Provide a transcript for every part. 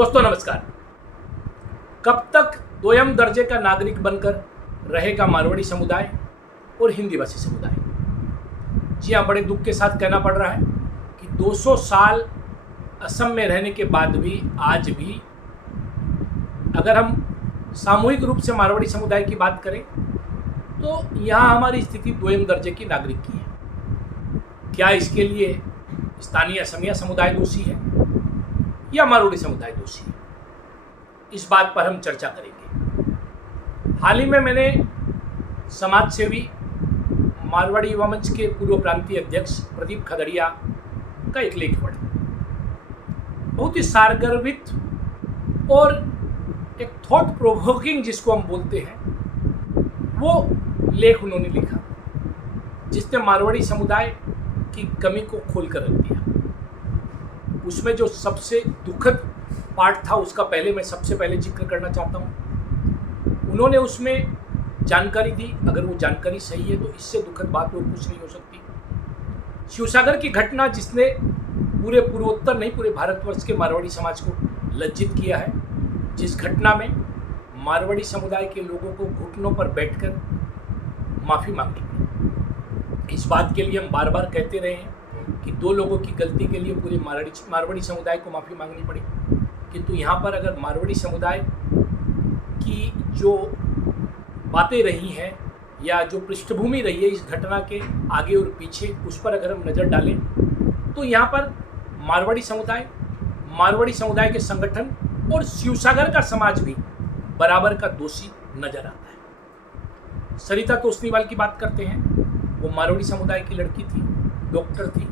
दोस्तों नमस्कार। कब तक दोयम दर्जे का नागरिक बनकर रहेगा मारवाड़ी समुदाय और हिंदी भाषी समुदाय? जी हाँ, बड़े दुख के साथ कहना पड़ रहा है कि 200 साल असम में रहने के बाद भी आज भी अगर हम सामूहिक रूप से मारवाड़ी समुदाय की बात करें तो यहाँ हमारी स्थिति दोयम दर्जे की नागरिक की है। क्या इसके लिए स्थानीय असमिया समुदाय दोषी है या मारवाड़ी समुदाय दोषी है? इस बात पर हम चर्चा करेंगे। हाल ही में मैंने समाज सेवी मारवाड़ी युवा मंच के पूर्व प्रांतीय अध्यक्ष प्रदीप खगड़िया का एक लेख पढ़ा। बहुत ही सारगर्भित और एक थॉट प्रोवोकिंग जिसको हम बोलते हैं वो लेख उन्होंने लिखा, जिसने मारवाड़ी समुदाय की कमी को खोल कर रख दिया। उसमें जो सबसे दुखद पार्ट था उसका मैं सबसे पहले जिक्र करना चाहता हूँ। उन्होंने उसमें जानकारी दी, अगर वो जानकारी सही है तो इससे दुखद बात और कुछ नहीं हो सकती। शिवसागर की घटना जिसने पूरे पूर्वोत्तर नहीं पूरे भारतवर्ष के मारवाड़ी समाज को लज्जित किया है, जिस घटना में मारवाड़ी समुदाय के लोगों को घुटनों पर बैठकर माफ़ी मांगनी पड़ी। इस बात के लिए हम बार बार कहते रहे हैं कि दो लोगों की गलती के लिए पूरे मारवाड़ी समुदाय को माफ़ी मांगनी पड़ी, किंतु यहाँ पर अगर मारवाड़ी समुदाय की जो बातें रही हैं या जो पृष्ठभूमि रही है इस घटना के आगे और पीछे, उस पर अगर हम नज़र डालें तो यहाँ पर मारवाड़ी समुदाय के संगठन और शिवसागर का समाज भी बराबर का दोषी नजर आता है। सरिता तोसनीवाल की बात करते हैं, वो मारवाड़ी समुदाय की लड़की थी, डॉक्टर थी।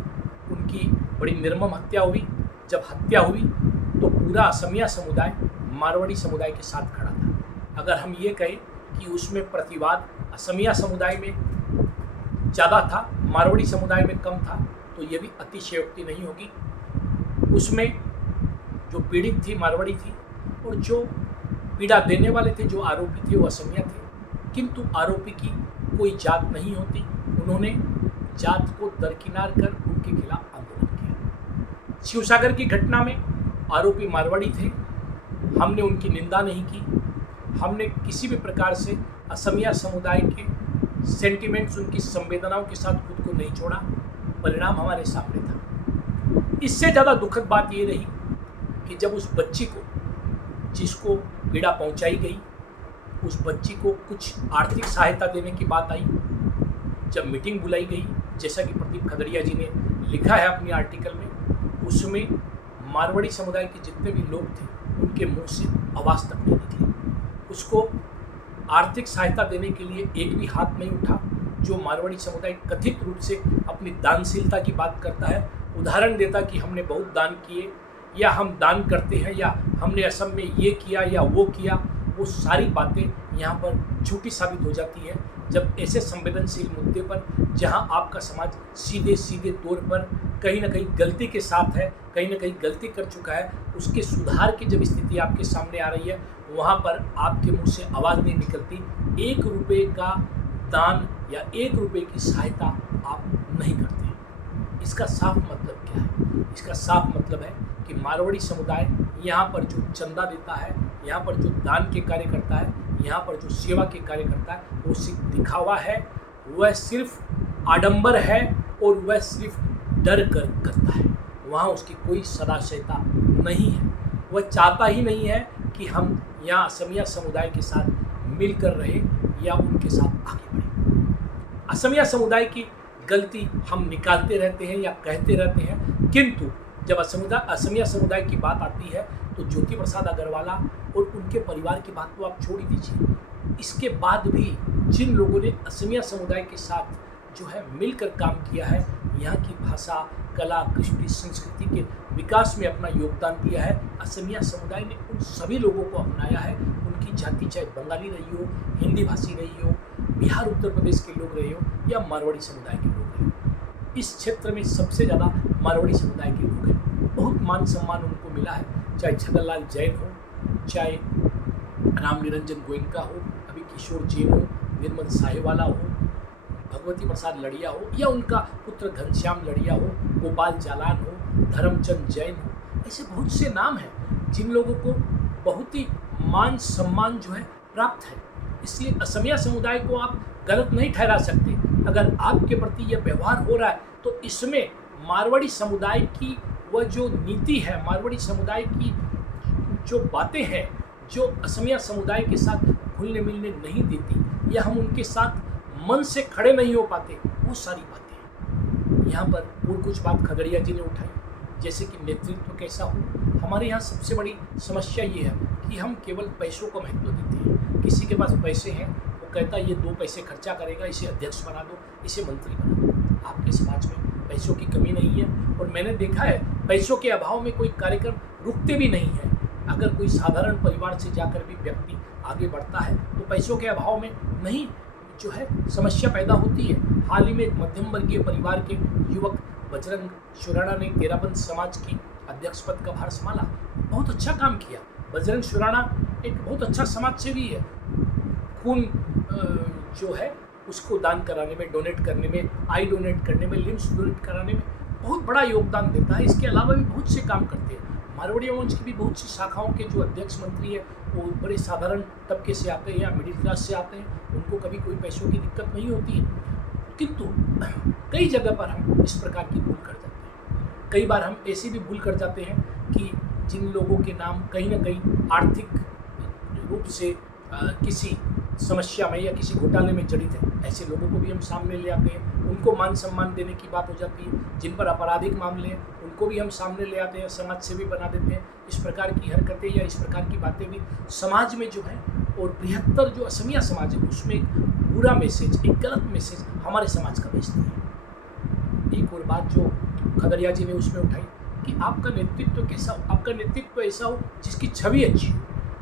उनकी बड़ी निर्मम हत्या हुई। जब हत्या हुई तो पूरा असमिया समुदाय मारवाड़ी समुदाय के साथ खड़ा था। अगर हम ये कहें कि उसमें प्रतिवाद असमिया समुदाय में ज़्यादा था, मारवाड़ी समुदाय में कम था, तो ये भी अतिशयोक्ति नहीं होगी। उसमें जो पीड़ित थी मारवाड़ी थी और जो पीड़ा देने वाले थे, जो आरोपी थे, वो असमिया थे। किंतु आरोपी की कोई जात नहीं होती। उन्होंने जात को दरकिनार कर उनके खिलाफ आंदोलन किया। शिवसागर की घटना में आरोपी मारवाड़ी थे। हमने उनकी निंदा नहीं की। हमने किसी भी प्रकार से असमिया समुदाय के सेंटिमेंट्स, उनकी संवेदनाओं के साथ खुद को नहीं जोड़ा। परिणाम हमारे सामने था। इससे ज़्यादा दुखद बात ये रही कि जब उस बच्ची को, जिसको पीड़ा पहुंचाई गई, उस बच्ची को कुछ आर्थिक सहायता देने की बात आई, जब मीटिंग बुलाई गई, जैसा कि प्रदीप खगड़िया जी ने लिखा है अपनी आर्टिकल में, उसमें मारवाड़ी समुदाय के जितने भी लोग थे उनके मुंह से आवाज़ तक नहीं निकली। उसको आर्थिक सहायता देने के लिए एक भी हाथ नहीं उठा। जो मारवाड़ी समुदाय कथित रूप से अपनी दानशीलता की बात करता है, उदाहरण देता कि हमने बहुत दान किए या हम दान करते हैं या हमने असम में ये किया या वो किया, वो सारी बातें यहाँ पर झूठी साबित हो जाती है। जब ऐसे संवेदनशील मुद्दे पर, जहाँ आपका समाज सीधे तौर पर कहीं ना कहीं गलती के साथ है, कहीं ना कहीं गलती कर चुका है, उसके सुधार की जब स्थिति आपके सामने आ रही है, वहाँ पर आपके मुंह से आवाज़ नहीं निकलती। 1 रुपये का दान या 1 रुपये की सहायता आप नहीं करते। इसका साफ मतलब क्या है? इसका साफ मतलब है कि मारवाड़ी समुदाय यहाँ पर जो चंदा देता है, यहाँ पर जो दान के कार्य करता है, यहाँ पर जो सेवा के कार्य करता है, वो सिर्फ दिखावा है, वह सिर्फ आडंबर है और वह सिर्फ डर कर करता है। वहाँ उसकी कोई सदाशयता नहीं है। वह चाहता ही नहीं है कि हम यहाँ असमिया समुदाय के साथ मिलकर रहें या उनके साथ आगे बढ़ें। असमिया समुदाय की गलती हम निकालते रहते हैं या कहते रहते हैं, किंतु जब असमिया समुदाय की बात आती है तो ज्योति प्रसाद अग्रवाला और उनके परिवार की बात तो आप छोड़ ही दीजिए। इसके बाद भी जिन लोगों ने असमिया समुदाय के साथ जो है मिलकर काम किया है, यहाँ की भाषा, कला, कृष्टि, संस्कृति के विकास में अपना योगदान दिया है, असमिया समुदाय ने उन सभी लोगों को अपनाया है। उनकी जाति चाहे बंगाली रही हो, हिंदी भाषी रही हो, बिहार उत्तर प्रदेश के लोग रहे हो या मारवाड़ी समुदाय के लोग रहे हो, इस क्षेत्र में सबसे ज़्यादा मारवाड़ी समुदाय के लोग हैं। बहुत मान सम्मान उनको मिला है, चाहे छगनलाल जैन हो, चाहे राम निरंजन गोयनका हो, अभी किशोर जैन हो, निर्मल साहेवाला हो, भगवती प्रसाद लड़िया हो या उनका पुत्र घनश्याम लड़िया हो, गोपाल जालान हो, धर्मचंद जैन हो, ऐसे बहुत से नाम हैं जिन लोगों को बहुत ही मान सम्मान जो है प्राप्त है। इसलिए असमिया समुदाय को आप गलत नहीं ठहरा सकते। अगर आपके प्रति यह व्यवहार हो रहा है तो इसमें मारवाड़ी समुदाय की वह जो नीति है, मारवाड़ी समुदाय की जो बातें हैं, जो असमिया समुदाय के साथ घुलने मिलने नहीं देती या हम उनके साथ मन से खड़े नहीं हो पाते, वो सारी बातें हैं। यहाँ पर और कुछ बात खगड़िया जी ने उठाई, जैसे कि नेतृत्व कैसा हो। हमारे यहाँ सबसे बड़ी समस्या ये है कि हम केवल पैसों को महत्व देते हैं। किसी के पास पैसे हैं, वो कहता है ये 2 पैसे खर्चा करेगा, इसे अध्यक्ष बना दो, इसे मंत्री बना दो। आपके समाज में पैसों की कमी नहीं है, और मैंने देखा है पैसों के अभाव में कोई कार्यक्रम रुकते भी नहीं है। अगर कोई साधारण परिवार से जाकर भी व्यक्ति आगे बढ़ता है तो पैसों के अभाव में नहीं जो है समस्या पैदा होती है। हाल ही में एक मध्यम वर्गीय परिवार के युवक बजरंग शुराणा ने तेराबंद समाज की अध्यक्ष पद का भार संभाला, बहुत अच्छा काम किया। बजरंग शुराणा एक बहुत अच्छा समाज सेवी है। खून जो है उसको दान कराने में, डोनेट करने में, आई डोनेट करने में, लिम्स डोनेट कराने में बहुत बड़ा योगदान देता है। इसके अलावा भी बहुत से काम करते हैं। मारवाड़ी वंश की भी बहुत सी शाखाओं के जो अध्यक्ष मंत्री है वो बड़े साधारण तबके से आते हैं या मिडिल क्लास से आते हैं, उनको कभी कोई पैसों की दिक्कत नहीं होती है। किंतु कई जगह पर हम इस प्रकार की भूल कर जाते हैं। कई बार हम ऐसी भी भूल कर जाते हैं कि जिन लोगों के नाम कहीं ना कहीं आर्थिक रूप से किसी समस्या में या किसी घोटाले में जड़ित है, ऐसे लोगों को भी हम सामने ले आते हैं। उनको मान सम्मान देने की बात हो जाती है। जिन पर आपराधिक मामले हैं उनको भी हम सामने ले आते हैं, समाज सेवी बना देते हैं। इस प्रकार की हरकतें या इस प्रकार की बातें भी समाज में जो है, और बृहत्तर जो असमिया समाज है उसमें एक बुरा मैसेज, एक गलत मैसेज हमारे समाज का भेजती है। एक और बात जो खगड़िया जी ने उसमें उठाई कि आपका नेतृत्व कैसा हो, आपका नेतृत्व ऐसा हो जिसकी छवि अच्छी हो,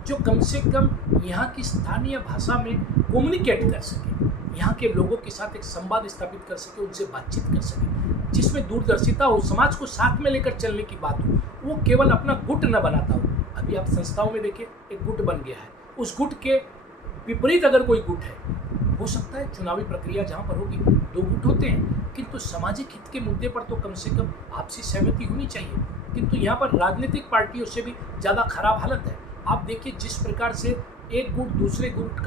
जो कम से कम यहाँ की स्थानीय भाषा में कम्युनिकेट कर सके, यहाँ के लोगों के साथ एक संवाद स्थापित कर सके, उनसे बातचीत कर सके, जिसमें दूरदर्शिता हो, समाज को साथ में लेकर चलने की बात हो, वो केवल अपना गुट न बनाता हो। अभी आप संस्थाओं में देखिए एक गुट बन गया है, उस गुट के विपरीत अगर कोई गुट है, हो सकता है चुनावी प्रक्रिया जहाँ पर होगी 2 गुट होते हैं, किंतु सामाजिक हित के मुद्दे पर तो कम से कम आपसी सहमति होनी चाहिए। किंतु यहाँ पर राजनीतिक पार्टियों से भी ज़्यादा खराब हालत है। आप देखिए जिस प्रकार से एक गुट दूसरे गुट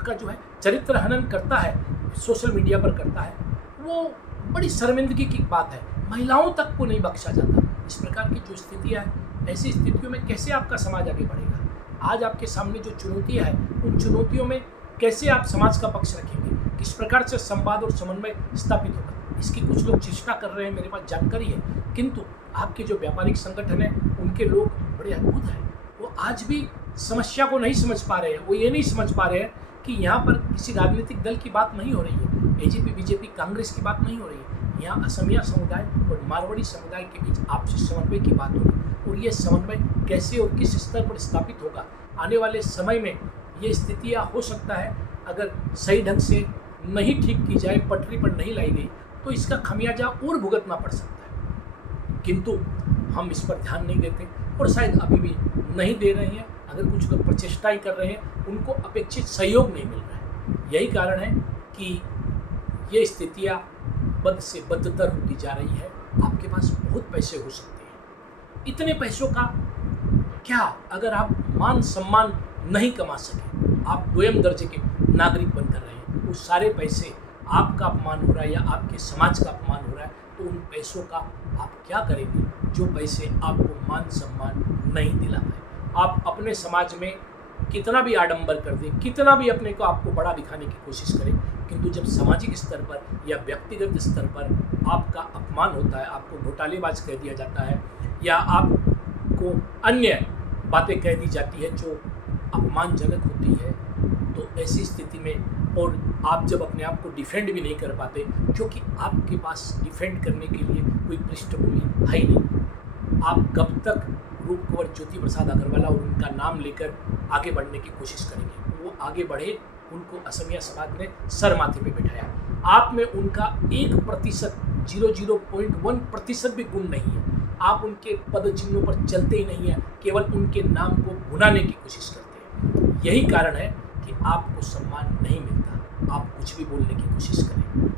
का जो है चरित्र हनन करता है, सोशल मीडिया पर करता है, वो बड़ी शर्मिंदगी की बात है। महिलाओं तक को नहीं बख्शा जाता। इस प्रकार की जो स्थितियाँ हैं, ऐसी स्थितियों में कैसे आपका समाज आगे बढ़ेगा? आज आपके सामने जो चुनौतियाँ हैं, उन चुनौतियों में कैसे आप समाज का पक्ष रखेंगे? किस प्रकार से संवाद और समन्वय स्थापित होगा? इसकी कुछ लोग चेष्टा कर रहे हैं, मेरे पास जानकारी है, किंतु आपके जो व्यापारिक संगठन हैं उनके लोग बड़े अद्भुत हैं। वो आज भी समस्या को नहीं समझ पा रहे हैं। वो ये नहीं समझ पा रहे हैं कि यहाँ पर किसी राजनीतिक दल की बात नहीं हो रही है, एजेपी, बीजेपी, कांग्रेस की बात नहीं हो रही है। यहाँ असमिया समुदाय और मारवाड़ी समुदाय के बीच आपसी समन्वय की बात होगी, और ये समन्वय कैसे और किस स्तर पर स्थापित होगा, आने वाले समय में ये स्थितियाँ हो सकता है अगर सही ढंग से नहीं ठीक की जाए, पटरी पर नहीं लाई गई, तो इसका खमियाजा और भुगतना पड़ सकता है। किंतु हम इस पर ध्यान नहीं देते, और शायद अभी भी नहीं दे रहे हैं। अगर कुछ लोग प्रचेष्टाएं कर रहे हैं, उनको अपेक्षित सहयोग नहीं मिल रहा है। यही कारण है कि ये स्थितियाँ बद से बदतर होती जा रही है। आपके पास बहुत पैसे हो सकते हैं, इतने पैसों का क्या अगर आप मान सम्मान नहीं कमा सके, आप 2म दर्जे के नागरिक बनकर रहे हैं, उस सारे पैसे आपका अपमान हो रहा है या आपके समाज का अपमान हो रहा है, तो उन पैसों का आप क्या करेंगे जो पैसे आपको मान सम्मान नहीं दिला पाए? आप अपने समाज में कितना भी आडंबर कर दें, कितना भी अपने को आपको बड़ा दिखाने की कोशिश करें, किंतु जब सामाजिक स्तर पर या व्यक्तिगत स्तर पर आपका अपमान होता है, आपको घोटालेबाज कह दिया जाता है या आपको अन्य बातें कह दी जाती है जो अपमानजनक होती है, तो ऐसी स्थिति में और आप जब अपने आप को डिफेंड भी नहीं कर पाते, क्योंकि आपके पास डिफेंड करने के लिए कोई पृष्ठभूमि है ही नहीं, आप कब तक रूप कुंवर ज्योति प्रसाद अग्रवाल और उनका नाम लेकर आगे बढ़ने की कोशिश करेंगे? वो आगे बढ़े, उनको असमिया समाज ने सर माथे पे बिठाया। आप में उनका 1%, 0.1% भी गुण नहीं है। आप उनके पद चिन्हों पर चलते ही नहीं हैं, केवल उनके नाम को भुनाने की कोशिश करते हैं। यही कारण है कि आपको सम्मान नहीं मिलता, आप कुछ भी बोलने की कोशिश करें।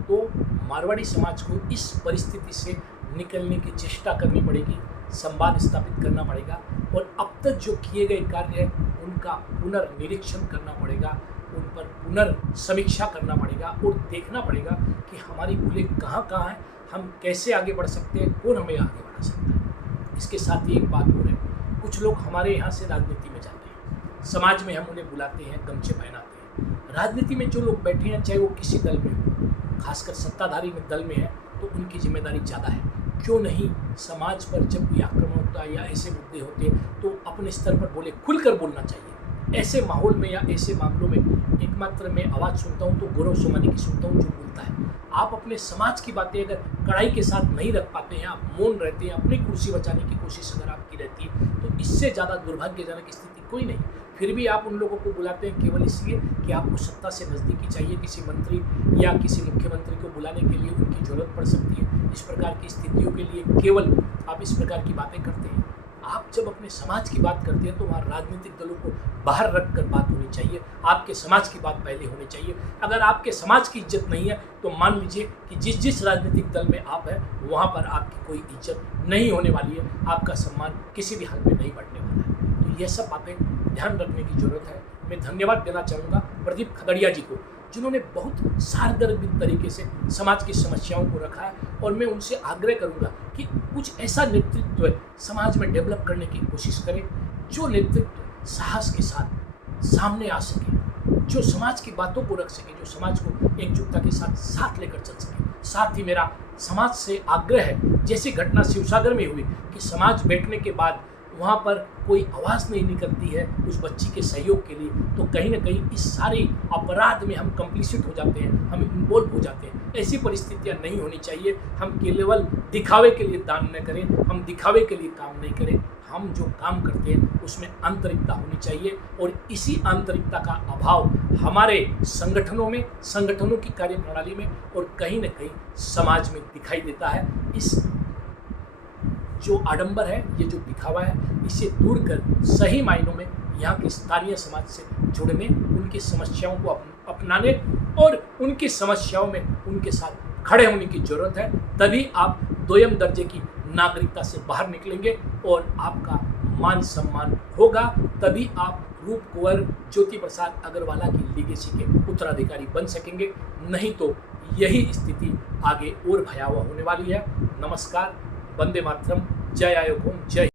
तो मारवाड़ी समाज को इस परिस्थिति से निकलने की चेष्टा करनी पड़ेगी, संवाद स्थापित करना पड़ेगा और अब तक जो किए गए कार्य हैं उनका पुनर्निरीक्षण करना पड़ेगा, उन पर पुनर्समीक्षा करना पड़ेगा और देखना पड़ेगा कि हमारी भूलें कहाँ कहाँ हैं, हम कैसे आगे बढ़ सकते हैं, कौन हमें आगे बढ़ा सकता है। इसके साथ ही एक बात और है, कुछ लोग हमारे यहाँ से राजनीति में जाते हैं, समाज में हम उन्हें बुलाते हैं, गमछे पहनाते हैं। राजनीति में जो लोग बैठे हैं, चाहे वो किसी दल में हो, खासकर सत्ताधारी में दल में है, तो उनकी जिम्मेदारी ज़्यादा है। क्यों नहीं समाज पर जब कोई आक्रमण होता है या ऐसे मुद्दे होते हैं तो अपने स्तर पर बोले, खुलकर बोलना चाहिए। ऐसे माहौल में या ऐसे मामलों में एकमात्र मैं आवाज़ सुनता हूँ तो गौरव सोमानी की सुनता हूँ, जो बोलता है। आप अपने समाज की बातें अगर कड़ाई के साथ नहीं रख पाते हैं, आप मौन रहते हैं, अपनी कुर्सी बचाने की कोशिश अगर आपकी रहती है, तो इससे ज़्यादा दुर्भाग्यजनक स्थिति कोई नहीं। फिर भी आप उन लोगों को बुलाते हैं केवल इसलिए कि आपको सत्ता से नज़दीकी चाहिए, किसी मंत्री या किसी मुख्यमंत्री को बुलाने के लिए उनकी ज़रूरत पड़ सकती है। इस प्रकार की स्थितियों के लिए केवल आप इस प्रकार की बातें करते हैं। आप जब अपने समाज की बात करते हैं तो वहाँ राजनीतिक दलों को बाहर रख कर बात होनी चाहिए, आपके समाज की बात पहले होनी चाहिए। अगर आपके समाज की इज्जत नहीं है तो मान लीजिए कि जिस जिस राजनीतिक दल में आप हैं वहाँ पर आपकी कोई इज्जत नहीं होने वाली है, आपका सम्मान किसी भी हाल में नहीं बढ़ने वाला है। तो ये सब बातें ध्यान रखने की जरूरत है। मैं धन्यवाद देना चाहूँगा प्रदीप खगड़िया जी को, जिन्होंने बहुत सारगर्भित तरीके से समाज की समस्याओं को रखा है, और मैं उनसे आग्रह करूंगा कि कुछ ऐसा नेतृत्व समाज में डेवलप करने की कोशिश करें, जो नेतृत्व साहस के साथ सामने आ सके, जो समाज की बातों को रख सके, जो समाज को एकजुटता के साथ साथ लेकर चल सके। साथ ही मेरा समाज से आग्रह है, जैसी घटना शिवसागर में हुई कि समाज बैठने के बाद वहाँ पर कोई आवाज़ नहीं निकलती है उस बच्ची के सहयोग के लिए, तो कहीं ना कहीं इस सारे अपराध में हम कंप्लीसिट हो जाते हैं, हम इन्वॉल्व हो जाते हैं। ऐसी परिस्थितियाँ नहीं होनी चाहिए। हम केवल दिखावे के लिए दान न करें, हम दिखावे के लिए काम नहीं करें। हम जो काम करते हैं उसमें आंतरिकता होनी चाहिए, और इसी आंतरिकता का अभाव हमारे संगठनों में, संगठनों की कार्यप्रणाली में और कहीं ना कहीं समाज में दिखाई देता है। इस जो आडंबर है, ये जो दिखावा है, इसे दूर कर सही मायनों में यहाँ के स्थानीय समाज से जुड़ने, उनकी समस्याओं को अपनाने और उनकी समस्याओं में उनके साथ खड़े होने की जरूरत है। तभी आप दोयम दर्जे की नागरिकता से बाहर निकलेंगे और आपका मान सम्मान होगा। तभी आप रूप कुंवर ज्योति प्रसाद अग्रवाला की लीगेसी के उत्तराधिकारी बन सकेंगे। नहीं तो यही स्थिति आगे और भयावह होने वाली है। नमस्कार, वंदे मातरम, जय आयोग होम, जय